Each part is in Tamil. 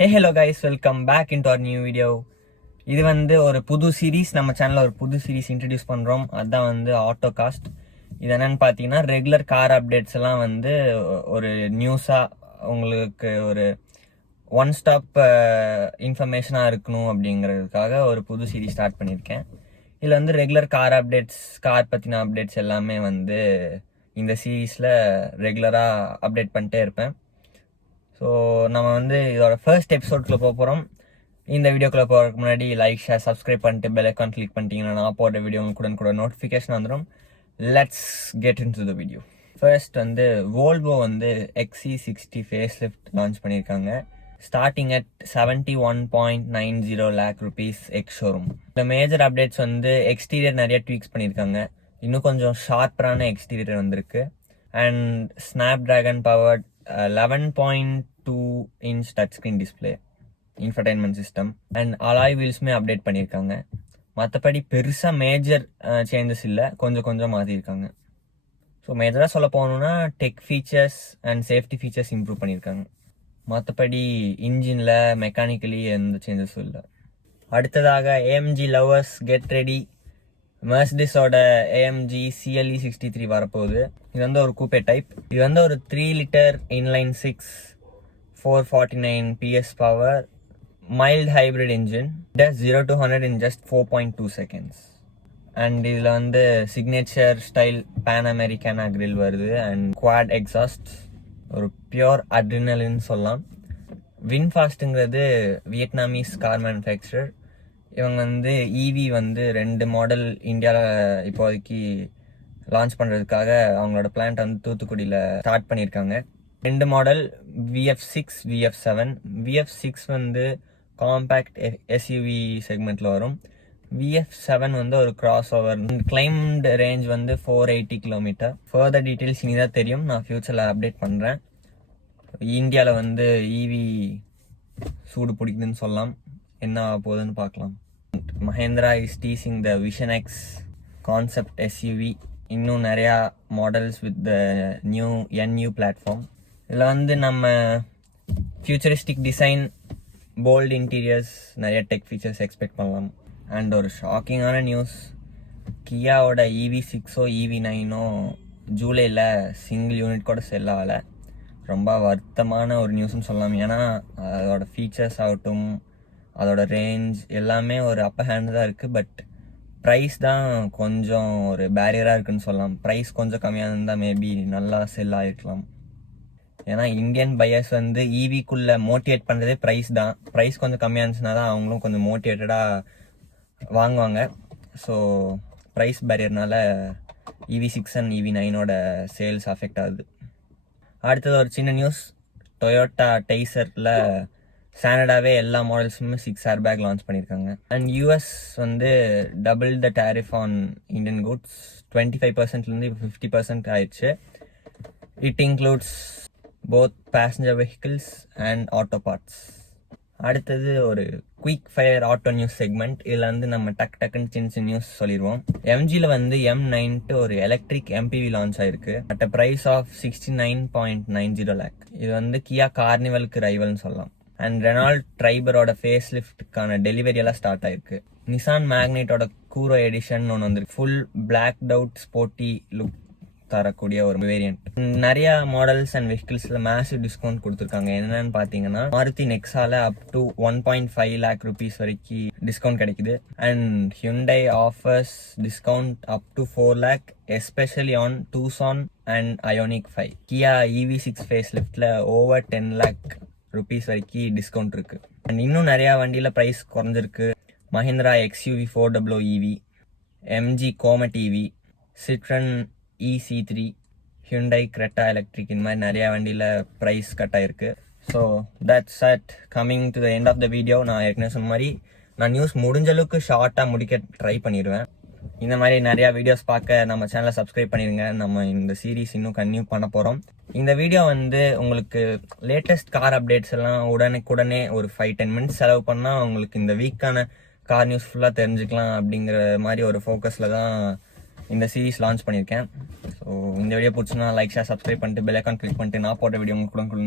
Hey hello guys, welcome back into our new video. இது வந்து ஒரு புது சீரீஸ், நம்ம சேனல்ல ஒரு புது சீரீஸ் இன்ட்ரடியூஸ் பண்றோம். அதான் வந்து ஆட்டோகாஸ்ட். இது என்னன்னு பார்த்தீங்கன்னா ரெகுலர் கார் அப்டேட்ஸ் எல்லாம் வந்து ஒரு நியூஸா உங்களுக்கு ஒரு ஒன் ஸ்டாப் இன்ஃபர்மேஷனா இருக்கணும் அப்படிங்கிறதுக்காக ஒரு புது சீரீஸ் ஸ்டார்ட் பண்ணியிருக்கேன். இதில் வந்து ரெகுலர் கார் அப்டேட்ஸ், கார் பற்றின அப்டேட்ஸ் எல்லாமே வந்து இந்த சீரீஸில் ரெகுலராக அப்டேட் பண்ணிட்டே இருப்பேன். ஸோ நம்ம வந்து இதோட ஃபர்ஸ்ட் எபிசோட்குள்ளே போக போகிறோம். இந்த வீடியோக்குள்ளே போகிறதுக்கு முன்னாடி லைக், ஷேர், சப்ஸ்கிரைப் பண்ணிட்டு பெல் ஐக்கான் கிளிக் பண்ணிட்டீங்கன்னா நான் போடுற வீடியோ உங்களுக்கு கூட நோட்டிஃபிகேஷன் வந்துடும். Let's get into the video. First வந்து Volvo வந்து XC60 Facelift லான்ச் பண்ணியிருக்காங்க. Starting at 71.90 lakh rupees ex showroom. இந்த மேஜர் அப்டேட்ஸ் வந்து எக்ஸ்டீரியர் நிறைய ட்வீக்ஸ் பண்ணியிருக்காங்க. இன்னும் கொஞ்சம் ஷார்ப்பரான எக்ஸ்டீரியர் வந்திருக்கு. And Snapdragon powered 11.2 inch touchscreen display, infotainment system and alloy wheelsமே அப்டேட் பண்ணியிருக்காங்க. மற்றபடி பெருசாக மேஜர் சேஞ்சஸ் இல்லை, கொஞ்சம் மாற்றிருக்காங்க. ஸோ மேஜராக சொல்ல போகணுன்னா tech features and safety features improve பண்ணியிருக்காங்க. மற்றபடி இன்ஜினில் மெக்கானிக்கலி எந்த சேஞ்சஸும் இல்லை. அடுத்ததாக AMG லவர்ஸ் கெட் ரெடி. மெர்சிடிஸோட AMG CLE 63 வரப்போகுது. இது வந்து ஒரு கூப்பே டைப். இது வந்து ஒரு 3 liter inline 6 449 PS power mild hybrid engine. Does 0 to 100 in just 4.2 seconds. And இதில் வந்து signature style pan Americana grille வருது. அண்ட் குவாட் எக்ஸாஸ்ட், ஒரு பியோர் அட்ரினலின்னு சொல்லலாம். வின்ஃபாஸ்ட்டுங்கிறது வியட்நாமீஸ் கார் மேனுஃபேக்சரர். இவங்க வந்து EV வந்து 2 மாடல் இந்தியாவில் இப்போதைக்கு லான்ச் பண்ணுறதுக்காக அவங்களோட பிளான்ட் வந்து தூத்துக்குடியில் ஸ்டார்ட் பண்ணியிருக்காங்க. 2 மாடல் VF6, VF7. VF6 வந்து காம்பேக்ட் SUV செக்மெண்ட்டில் வரும். VF7 வந்து ஒரு கிராஸ் ஓவர். கிளைம்டு ரேஞ்ச் வந்து 480 கிலோமீட்டர். ஃபர்தர் டீட்டெயில்ஸ் இனிதான் தெரியும், நான் ஃபியூச்சரில் அப்டேட் பண்ணுறேன். இந்தியாவில் வந்து EV சூடு பிடிக்குதுன்னு சொல்லலாம். என்ன போகுதுன்னு பார்க்கலாம். Mahindra is teasing the Vision X concept SUV. இன்னும் நிறையா models with the new platform. இதில் வந்து நம்ம ஃபியூச்சரிஸ்டிக் டிசைன், போல்டு இன்டீரியர்ஸ், நிறைய டெக் ஃபீச்சர்ஸ் எக்ஸ்பெக்ட் பண்ணலாம். அண்ட் ஒரு ஷாக்கிங்கான நியூஸ், கியாவோட EV6ஓ EV9ஓ ஜூலையில் சிங்கிள் யூனிட் கூட செல் ஆகலை. ரொம்ப வருத்தமான ஒரு நியூஸ்னு சொல்லலாம். ஏன்னா அதோட ஃபீச்சர்ஸ் ஆகட்டும், அதோட ரேஞ்ச் எல்லாமே ஒரு அப்பர் ஹேண்ட் தான் இருக்குது. பட் ப்ரைஸ் தான் கொஞ்சம் ஒரு பேரியராக இருக்குன்னு சொல்லலாம். ப்ரைஸ் கொஞ்சம் கம்மியாக இருந்தால் மேபி நல்லா செல் ஆகிருக்கலாம். ஏன்னா இந்தியன் பையர்ஸ் வந்து EVக்குள்ளே மோட்டிவேட் பண்ணுறதே ப்ரைஸ் தான். ப்ரைஸ் கொஞ்சம் கம்மியாக இருந்துச்சுன்னா தான் அவங்களும் கொஞ்சம் மோட்டிவேட்டடாக வாங்குவாங்க. ஸோ ப்ரைஸ் பேரியர்னால EV6 அண்ட் EV9ஓட சேல்ஸ் அஃபெக்ட் ஆகுது. அடுத்தது ஒரு சின்ன நியூஸ், டொயோட்டா டைசரில் ஸ்டாண்டர்டாகவே எல்லா மாடல்ஸுமே 6 airbag லான்ச் பண்ணியிருக்காங்க. அண்ட் US வந்து double the tariff on Indian goods. 25%லேருந்து இப்போ 50% ஆயிடுச்சு. It includes both passenger vehicles and auto parts. அடுத்தது ஒரு quick fire auto news segment. இதில் வந்து நம்ம டக்குன்னு சின்ன நியூஸ் சொல்லிடுவோம். MGயில் வந்து M9 ஒரு எலக்ட்ரிக் MPV லான்ச் ஆயிருக்கு at a price of 69.90 lakh. இது வந்து கியா கார்னிவலுக்கு ரைவல்னு சொல்லலாம். அண்ட் ரெனால்ட் ட்ரைபரோட ஃபேஸ் லிஃப்ட்டுக்கான டெலிவரி எல்லாம் ஸ்டார்ட் ஆயிருக்கு. நிசான் மேக்னேட்டோட கூரோ எடிஷன் ஒன்று வந்துருக்கு. Full blacked out sporty look தரக்கூடிய ஒரு வேரியன்ட். நிறைய மாடல்ஸ் அண்ட் வெஹிக்கிள்ஸில் மேசிவ் டிஸ்கவுண்ட் கொடுத்துருக்காங்க. என்னன்னு பார்த்தீங்கன்னா மாருதி நெக்ஸால அப் டு 1.5 lakh rupees வரைக்கும் டிஸ்கவுண்ட் கிடைக்குது. And Hyundai offers discount up to 4 lakh, especially on Tucson and Ioniq 5. Kia EV6 ஃபேஸ் லிஃப்டில் ஓவர் 10 lakh rupees வரைக்கும் டிஸ்கவுண்ட் இருக்கு. அண்ட் இன்னும் நிறையா வண்டியில் ப்ரைஸ் குறைஞ்சிருக்கு. Mahindra XUV 400 EV, MG Comet EV, Citroen EC3, Hyundai Creta electric, இந்த மாதிரி நிறையா வண்டியில் ப்ரைஸ் கட் ஆயிருக்கு. So that's it coming to the end of the video. நான் ஏற்கனவே சொன்ன மாதிரி நான் நியூஸ் முடிஞ்ச அளவுக்கு ஷார்ட்டாக முடிக்க ட்ரை பண்ணிடுவேன். இந்த மாதிரி நிறையா வீடியோஸ் பார்க்க நம்ம சேனலை சப்ஸ்கிரைப் பண்ணிடுங்க. நம்ம இந்த சீரீஸ் இன்னும் கன்டினியூ பண்ண போகிறோம். இந்த வீடியோ வந்து உங்களுக்கு லேட்டஸ்ட் கார் அப்டேட்ஸ் எல்லாம் உடனே ஒரு 5-10 minutes செலவு பண்ணால் உங்களுக்கு இந்த வீக்கான கார் நியூஸ் ஃபுல்லாக தெரிஞ்சுக்கலாம் அப்படிங்கிற மாதிரி ஒரு ஃபோக்கஸில் தான் இந்த சீரீஸ் லான்ச் பண்ணியிருக்கேன். ஸோ இந்த வீடியோ பிடிச்சுன்னா லைக், ஷேர், சப்ஸ்கிரைப் பண்ணிட்டு பெல் ஐக்கான் கிளிக் பண்ணிட்டு நான் போட்ட வீடியோ உங்களுக்கு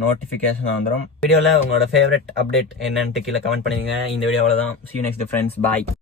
நோட்டிஃபிகேஷன் வந்துடும். வீடியோவில் உங்களோட ஃபேவரட் அப்டேட் என்னன்ட்டு கீழே கமெண்ட் பண்ணிடுங்க. இந்த வீடியோ அவ்வளோதான். See you next friends. Bye.